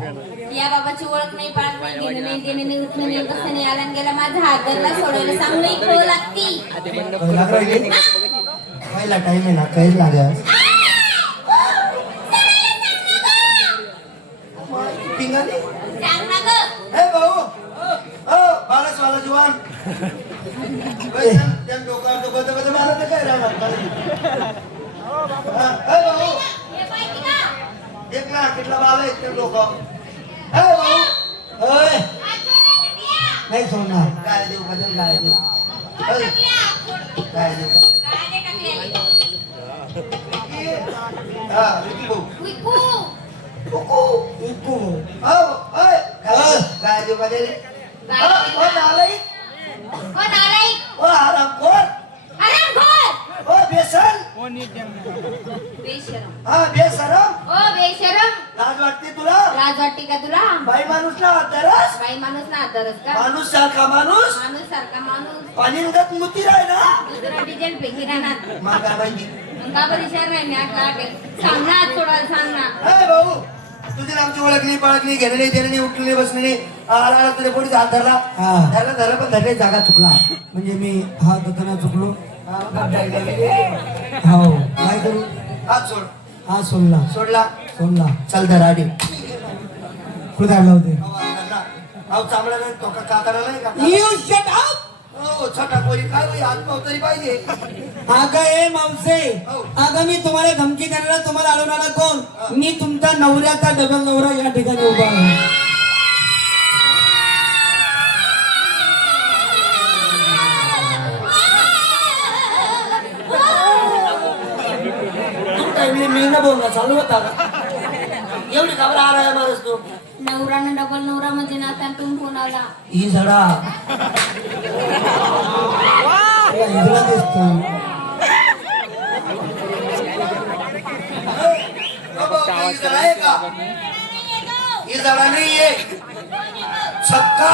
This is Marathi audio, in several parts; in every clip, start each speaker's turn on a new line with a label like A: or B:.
A: या बाबाची ओळख नाही पाळत नाही घेणं नाही देणं नाही उठणं नाही कसं नाही आला न गेला माझा हात धरला सोडायला सांग नाही खो लागती.
B: पहिला राहिले पहिला टाइम आहे ना काहीच लागत पिंगाली
A: सांग ना ग.
B: हे एक लाख कितला बाल आहे ते डोकं. नाही सोडणार काय देऊ भजन काय देऊ
A: ओ.
B: काय देऊ
A: काय
B: देऊ भजन नालाई
A: ओ, नालायक.
B: हो हरामखोर
A: हरामखोर.
B: हो बेसन
A: बेशरम.
B: हा बेसरम
A: ओ, बेशरम.
B: लाज वाटते तुला
A: लाज वाटते का तुला?
B: बाई माणूस ना तरस
A: बाई माणूस ना आदरच का?
B: माणूस सारखा माणूस?
A: माणूस सारखा माणूस.
B: पाणी गत मुती राय ना?
A: दुसरा डिझेल फेकी राहणार.
B: मग
A: मग का बरं विचार नाही ना का वाटेल सांग ना आज सोडायला सांग ना.
B: हे भाऊ तुझी आमची ओळख नाही पळख नाही घेणे नाही देणे नाही उठले नाही नाही आला आला तुझ्या कोणी हात धरला. धरला धरला पण धरले जागा चुकला. म्हणजे मी हात धरताना चुकलो. हो काय करू? हात सोड. हात सोडला. सोडला? सोडला. चल धर आडी. कुठे आलं होते. अहो चांगला नाही तो का काकाला नाही का?
C: You shut up!
B: हो छोटा पोरी काय होई हात पाव तरी पाहिजे.
C: अगं ए मावसे. अगं मी तुम्हाला धमकी देणारा तुम्हाला अडवणारा कोण? मी तुमचा नवऱ्याचा डबल नवरा या ठिकाणी उभा आहे.
B: तू टाइमली मी ना बोलणं चालू होता का एवढी घाबरा आला माणूस तू.
A: नवरा न डबल नवरा म्हणजे ना त्या तुम फोन आला
B: ही झाडा
C: दिसतो.
B: ही झाडा आहे का? ही झाडा नाहीये. छक्का.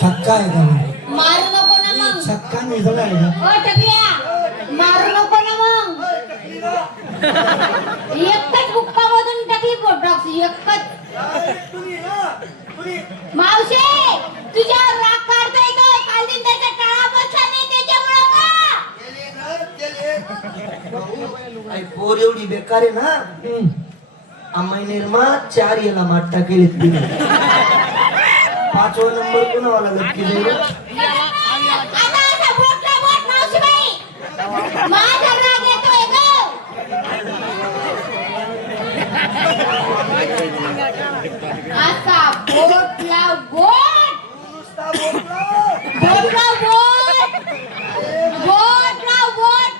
C: छक्का आहे का?
A: मारू नको ना मग.
C: छक्का निघाला आहे का?
A: ओ टकल्या मारू नको ना मग. एकच एकच मावशे तुझ्यावर राग काढता येतो काल दिन त्याचा टाळा बसला नाही त्याच्यामुळं का?
B: आई पोर एवढी बेकार आहे ना? आम्ही निर्मा चार याला माट्टा केली तिने पाचवा नंबर कोणावाला गटकी जाईल
A: आता असा बोटला बोट मावशीबाई माझा राग येतोय ग असा बोटला बोट. बोटला बोट. बोटला बोट.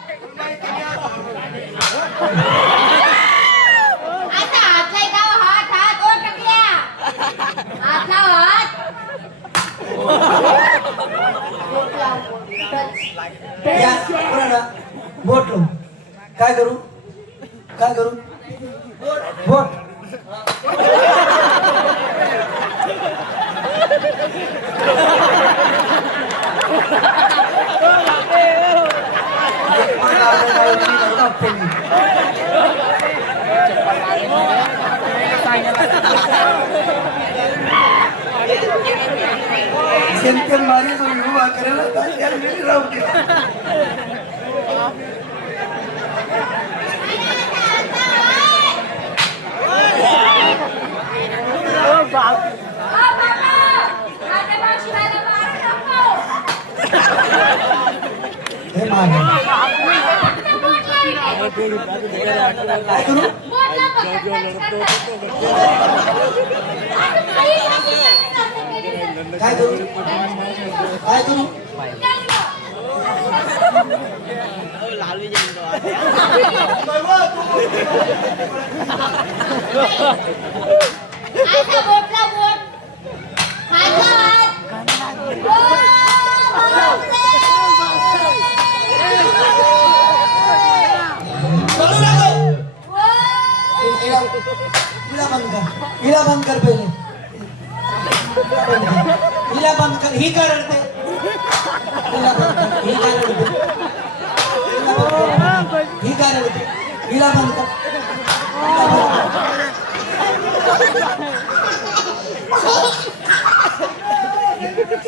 A: आता हात लाय दाव हो? हात हात ओ टकल्या. हो, हात. लाव हात
B: या, कोणाला? बोट लो काय करू? काय करू? बोट सेंटर मारी तो युवा करायला काय त्याला मिळी राहू
C: हे मागे
B: काय करू काय करू काय करू
A: आता बोटला बोट खायचा हात ओ, बापरे!
C: हिला बंद कर पहिले हिला बंद कर. ही काय रडते हिला ही काय रडते ही काय रडते हिला बंद कर हिला बंद कर.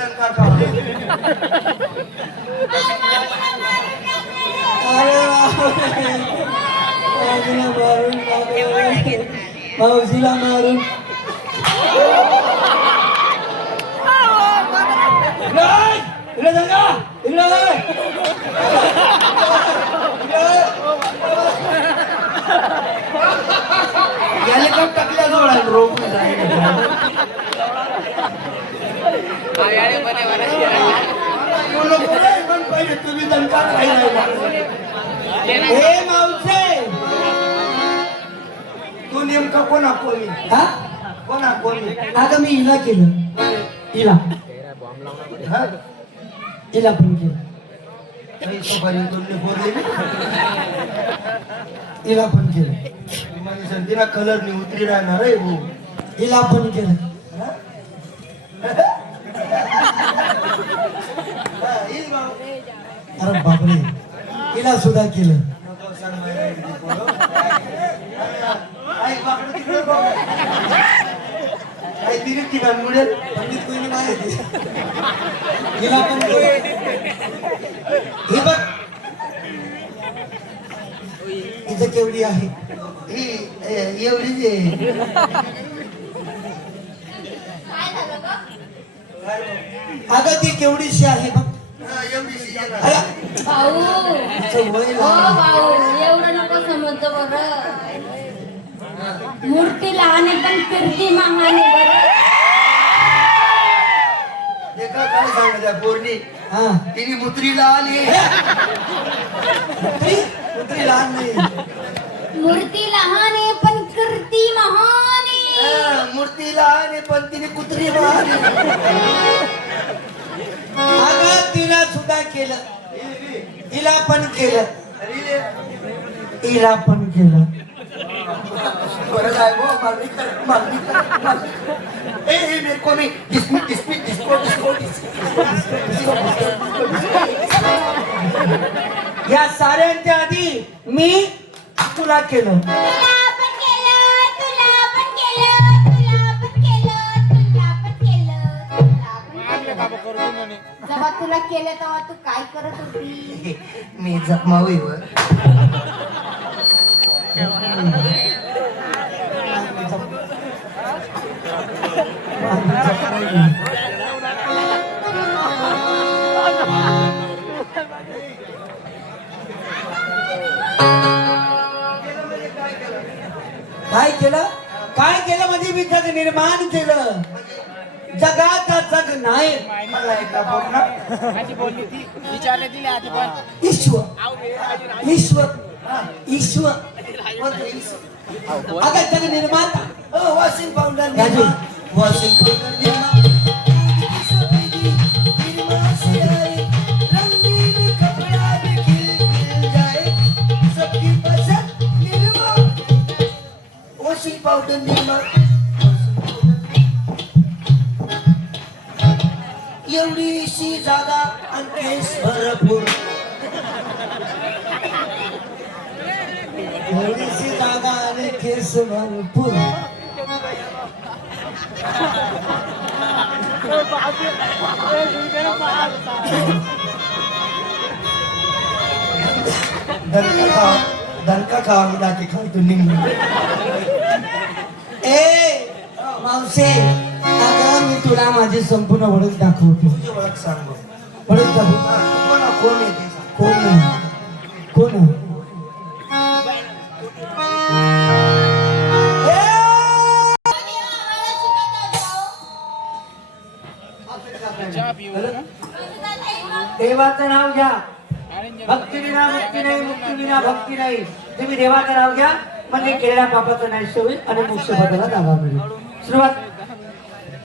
B: आवेदन का
C: मावशीला मारून इकडे इकडे
B: हेलिकॉप्टर टाकल्या जवळ आहे तुम्ही नाही
C: हे मावशे!
B: तू नेमका कोणा कोणी
C: हा?
B: कोणा कोणी
C: अगं मी हिला केलं. हिला.
B: हा?
C: हिला पण केलं. हिला पण केलं.
B: सर्दीला कलर नि उतरी राहणार आहे भाऊ.
C: हिला पण केलं
B: हा, येईल भाऊ.
C: अरे बापरे हिला सुद्धा केलं
B: तिने ती.
C: पंडित कोणी पण. हे बघ इथं केवढी आहे
B: ही ए, एवढीच आहे.
A: काय झालं ग?
C: अगं ती केवढीशी आहे बघ
B: हा, एवढीच आहे.
C: अरे,
A: भाऊ
C: तिचं वय
A: हो
C: लहान.
A: भाऊ एवढं नको समजतो बरं मूर्ती लहान आहे पण कीर्ती महान आहे बरं
B: ते का काय सांगत आहे पोरणी
C: हा
B: तिने मुत्रीला आली
C: कुत्री कुत्री लहान नाही
A: मूर्ती लहान आहे पण कीर्ती महान आहे
B: हा, मूर्तीला आली पण तिने कुत्री मारली
C: अगं तिला सुद्धा केलं. तिला पण केलं. तिला पण केलं.
B: बरं आहे वो मारली कर मारली कर मारली कर. ए ए मेरे को नहीं dismiss dismiss disco disco disco
C: या साऱ्यांच्या आधी मी तुला केलं.
A: जेव्हा तुला केलं तेव्हा तू काय करत होती?
B: मी जखमावी वर
C: काय केलं? काय केलं म्हणजे मी जग निर्माण केलं? जगाचा जग नाही.
B: मला एका बोल ना
C: ईश्वर. ईश्वर. ईश्वर. अगं जग निर्माता.
B: ओ washing powder
C: Raju.
B: Washing powder Nirma से एवढीशी जागा आणि केस भरपूर.
C: थोडीशी जागा आणि केस भरपूर.
B: दणका खावा दणका खावा मी दाखी खाऊ तू निघ
C: ए अगं मी तुला माझी संपूर्ण ओळख दाखवतो.
B: तुझी ओळख सांग बरं.
C: ओळख दाखव.
B: हा, तू कोणा कोण आहे.
C: कोण? कोण? देवाचं नाव घ्या. भक्ती विना मुक्ती नाही मुक्ती विना भक्ती नाही. तुम्ही देवाचं नाव घ्या. म्हणजे केलेल्या पापाचं नाश होईल आणि मोक्ष पदाला जागा मिळेल. सुरुवात.